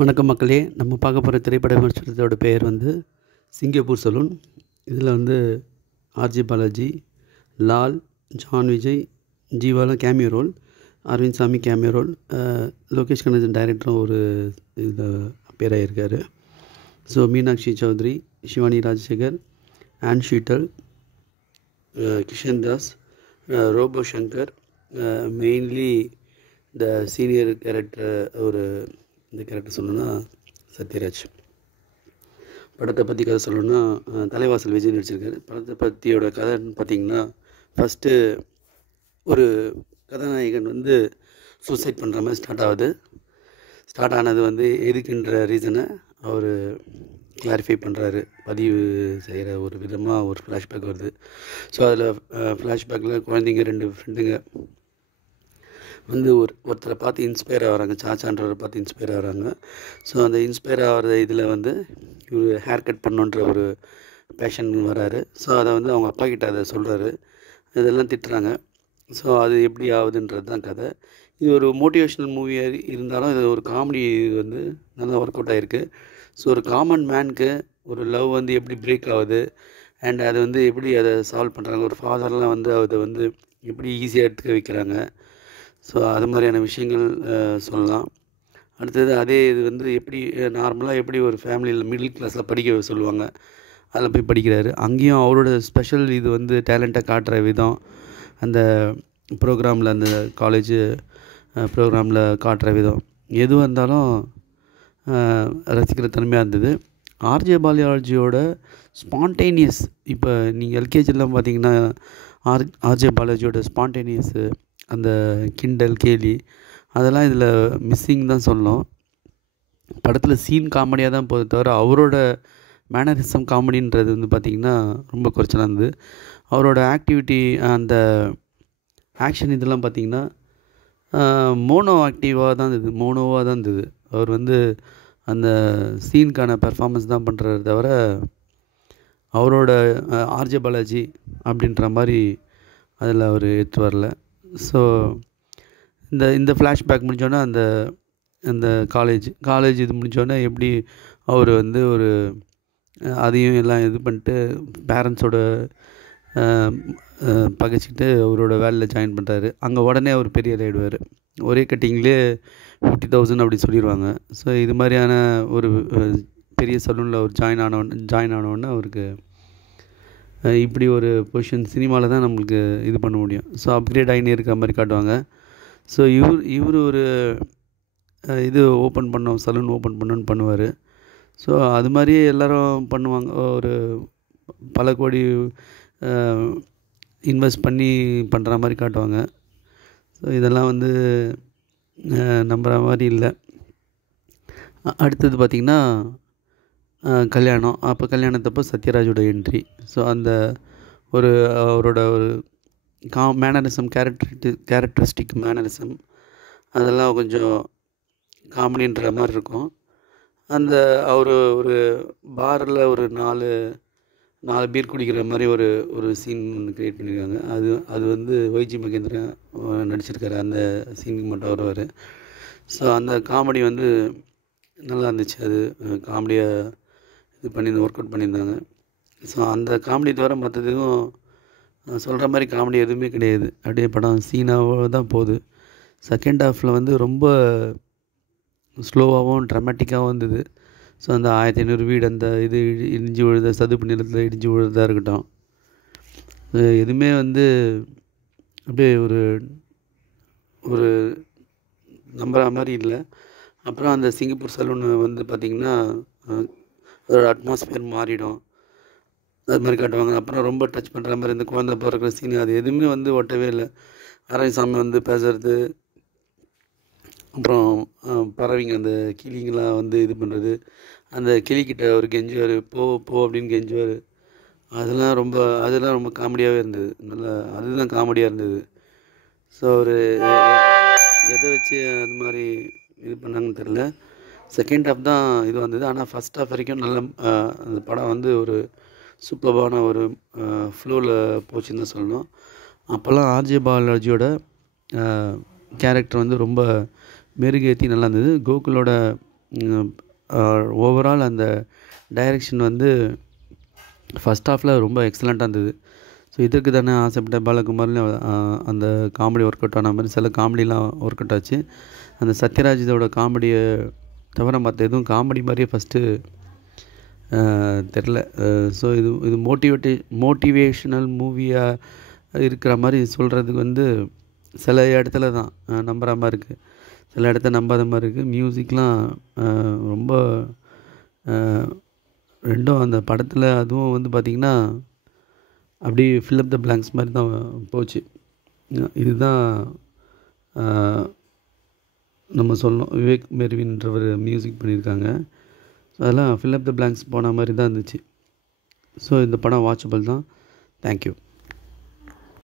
வணக்கம் மக்களே. நம்ம பார்க்க போகிற திரைப்பட விமர்சனத்தோட பெயர் சிங்கப்பூர் சலூன். இதில் ஆர்ஜே பாலாஜி, லால், ஜான் விஜய், ஜீவாலாம் cameo role, Arvind Swamy cameo role, Lokesh Kanagarajan டைரக்டரும் ஒரு இதில் அப்பியர் ஆகியிருக்காரு. So Meenakshi Chaudhary, Shivani Rajasekhar, Ann Sheetal, Kishan Das, Robo Shankar, mainly இந்த சீனியர் கேரக்டர் இந்த கேரக்டர் சொல்லணுன்னா சத்யராஜ். படத்தை பற்றி கதை சொல்லணுன்னா தலைவாசல் விஜய் நடிச்சிருக்காரு. படத்தை பற்றியோட கதைன்னு பார்த்திங்கன்னா, ஃபஸ்ட்டு ஒரு கதாநாயகன் சூசைட் பண்ணுற மாதிரி ஸ்டார்ட் ஆனது எதுக்குன்ற ரீசனை அவர் கிளாரிஃபை பண்ணுறாரு. பதிவு செய்கிற ஒரு விதமாக ஒரு ஃப்ளாஷ்பேக் வருது. ஸோ அதில் ஃப்ளாஷ்பேக்கில் குழந்தைங்க 2 ஃப்ரெண்டுங்க ஒருத்தரை பார்த்து இன்ஸ்பயர் ஆகிறாங்க. சாச்சான்றவரை பார்த்து இன்ஸ்பயர் ஆகிறாங்க. ஸோ அந்த இன்ஸ்பயர் ஆகிற இதில் இவர் ஹேர் கட் பண்ணுன்ற ஒரு பேஷன் வராரு. ஸோ அதை அவங்க அப்பா கிட்ட அதை சொல்கிறாரு. இதெல்லாம் திட்டுறாங்க. ஸோ அது எப்படி ஆகுதுன்றது தான் கதை. இது ஒரு மோட்டிவேஷ்னல் மூவியாக இருந்தாலும் இது ஒரு காமெடி நல்லா ஒர்க் அவுட் ஆகிருக்கு. ஸோ ஒரு காமன் மேனுக்கு ஒரு லவ் எப்படி பிரேக் ஆகுது அண்ட் அது எப்படி அதை சால்வ் பண்ணுறாங்க. ஒரு ஃபாதர்லாம் அதை எப்படி ஈஸியாக எடுத்துக்க வைக்கிறாங்க. ஸோ அது மாதிரியான விஷயங்கள் சொல்லலாம். அடுத்தது அதே இது எப்படி நார்மலாக எப்படி ஒரு ஃபேமிலியில் மிடில் கிளாஸில் படிக்க சொல்லுவாங்க, அதில் போய் படிக்கிறாரு. அங்கேயும் அவரோட ஸ்பெஷல் இது டேலண்ட்டை காட்டுற விதம், அந்த ப்ரோக்ராமில் அந்த காலேஜ் ப்ரோக்ராமில் காட்டுற விதம் எதுவாக இருந்தாலும் ரசிக்கிற தன்மையாக இருந்தது. ஆர்ஜே பாலாஜியோட ஸ்பான்டேனியஸ், இப்போ நீங்கள் எல்கேஜிலாம் பார்த்தீங்கன்னா ஆர்ஜே பாலாஜியோட ஸ்பான்டேனியஸு, அந்த கிண்டல் கேலி அதெல்லாம் இதில் மிஸ்ஸிங் தான் சொல்லணும். படத்தில் சீன் காமெடியாக தான் போகுது தவிர அவரோட மேனரிசம் காமெடின்றது பார்த்திங்கன்னா ரொம்ப குறைச்சலாக இருந்தது. அவரோட ஆக்டிவிட்டி, அந்த ஆக்ஷன் இதெல்லாம் பார்த்திங்கன்னா மோனோவாக தான் இருந்தது. அவர் அந்த சீனுக்கான பெர்ஃபார்மன்ஸ் தான் பண்ணுறாரு தவிர அவரோட ஆர்ஜே பாலாஜி அப்படின்ற மாதிரி அதில் அவர் எடுத்து வரல. ஸோ இந்த ஃப்ளாஷ்பேக் முடிஞ்சோன்னே அந்த காலேஜ் இது முடிஞ்சோடனே எப்படி அவர் ஒரு அதையும் எல்லாம் இது பண்ணிட்டு பேரண்ட்ஸோட பகைச்சிக்கிட்டு அவரோட வேலையில் ஜாயின் பண்ணுறாரு. அங்கே உடனே அவர் பெரிய ஆகிடுவார். ஒரே கட்டிங்லேயே 50,000 அப்படி சொல்லிடுவாங்க. ஸோ இது மாதிரியான ஒரு பெரிய சலூனில் அவர் ஜாயின் ஆனவுடனே அவருக்கு இப்படி ஒரு பொசிஷன் சினிமாவில் தான் நம்மளுக்கு இது பண்ண முடியும். ஸோ அப்கிரேட் ஆகினே இருக்கிற மாதிரி காட்டுவாங்க. ஸோ இவர் ஒரு சலூன் ஓப்பன் பண்ணணுன்னு பண்ணுவார். ஸோ அது மாதிரியே எல்லோரும் பண்ணுவாங்க. ஒரு பல கோடி இன்வெஸ்ட் பண்ணி பண்ணுற மாதிரி காட்டுவாங்க. ஸோ இதெல்லாம் நம்புகிற மாதிரி இல்லை. அடுத்தது பார்த்திங்கன்னா கல்யாணம். அப்போ கல்யாணத்தப்போ சத்யராஜோட என்ட்ரி. ஸோ அந்த அவரோட ஒரு மேனரிசம், கேரக்டரிஸ்டிக் மேனரிசம் அதெல்லாம் கொஞ்சம் காமெடின்ற மாதிரி இருக்கும். அவர் ஒரு பாரில் ஒரு 4 பீர் குடிக்கிற மாதிரி ஒரு சீன் க்ரியேட் பண்ணியிருக்காங்க. அது ஒய்ஜி மகேந்திரன் நடிச்சிருக்காரு. அந்த சீனுக்கு மட்டும் வருவார். ஸோ அந்த காமெடி நல்லா இருந்துச்சு. அது காமெடியாக இது ஒர்க் அவுட் பண்ணியிருந்தாங்க. ஸோ அந்த காமெடி தவிர மற்றதுக்கும் சொல்கிற மாதிரி காமெடி எதுவுமே கிடையாது. அப்படியே படம் சீனாக தான் போகுது. செகண்ட் ஹாஃபில் ரொம்ப ஸ்லோவாகவும் ட்ராமேட்டிக்காகவும் இருந்தது. ஸோ அந்த 1500 வீடு, அந்த இது இடிஞ்சு விழுத சதுப்பு நிலத்தில் இடிஞ்சு விழுறதாக இருக்கட்டும், எதுவுமே அப்படியே ஒரு நம்புகிற மாதிரி இல்லை. அப்புறம் அந்த சிங்கப்பூர் சலூன் பார்த்திங்கன்னா அதோட அட்மாஸ்பியர் மாறிடும், அது மாதிரி காட்டுவாங்க. அப்புறம் ரொம்ப டச் பண்ணுற மாதிரி இந்த குழந்தை பிறக்கிற சீன், அது எதுவுமே ஒட்டவே இல்லை. அரவிந்த் சாமி பேசுகிறது, அப்புறம் பறவைங்க அந்த கிளிங்கெலாம் இது பண்ணுறது, அந்த கிளிக்கிட்ட ஒரு கெஞ்சுவார், போ அப்படின்னு கெஞ்சுவார். அதெல்லாம் ரொம்ப காமெடியாகவே இருந்தது. அதுதான் காமெடியாக இருந்தது. ஸோ ஒரு எதை வச்சு அது மாதிரி இது பண்ணாங்கன்னு தெரில. செகண்ட் ஹாஃப் தான் இது வந்தது. ஆனால் ஃபஸ்ட் ஹாஃப் வரைக்கும் நல்ல அந்த படம் ஒரு சூப்பர்பான ஒரு ஃப்ளோவில் போச்சுன்னு தான் சொல்லணும். அப்போல்லாம் ஆர்ஜே பாலாஜியோட கேரக்டர் ரொம்ப மெருகேற்றி நல்லா இருந்தது. கோகுலோட ஓவரால் அந்த டைரக்ஷன் வந்து ஃபஸ்ட் ஹாஃபில் ரொம்ப எக்ஸலண்ட்டாக இருந்தது. ஸோ இதற்கு தானே ஆசைப்பட்ட பாலகுமார்னு அந்த காமெடி ஒர்க் அவுட் ஆன மாதிரி சில காமெடிலாம் ஒர்க் அவுட் ஆச்சு. அந்த சத்யராஜ் இதோட காமெடியை தவிர மற்ற எதுவும் காமெடி மாதிரியே ஃபஸ்ட்டு தெரில. ஸோ இது மோட்டிவேஷ்னல் மூவியாக இருக்கிற மாதிரி சொல்கிறதுக்கு வந்து சில இடத்துல தான் நம்புகிற மாதிரி இருக்குது, சில இடத்த நம்பாத மாதிரி இருக்குது. மியூசிக்லாம் ரொம்ப ரெண்டும் அந்த படத்தில் அதுவும் வந்து பார்த்திங்கன்னா அப்படியே ஃபில் அப் த பிளாங்க்ஸ் மாதிரி தான் போச்சு. இதுதான் நம்ம சொல்லணும். விவேக் மெர்வின்றவர் மியூசிக் பண்ணியிருக்காங்க. ஸோ அதெல்லாம் ஃபில் அப் த பிளாங்க்ஸ் போன மாதிரி தான் இருந்துச்சு. ஸோ இந்த படம் வாட்சபிள் தான். தேங்க்யூ.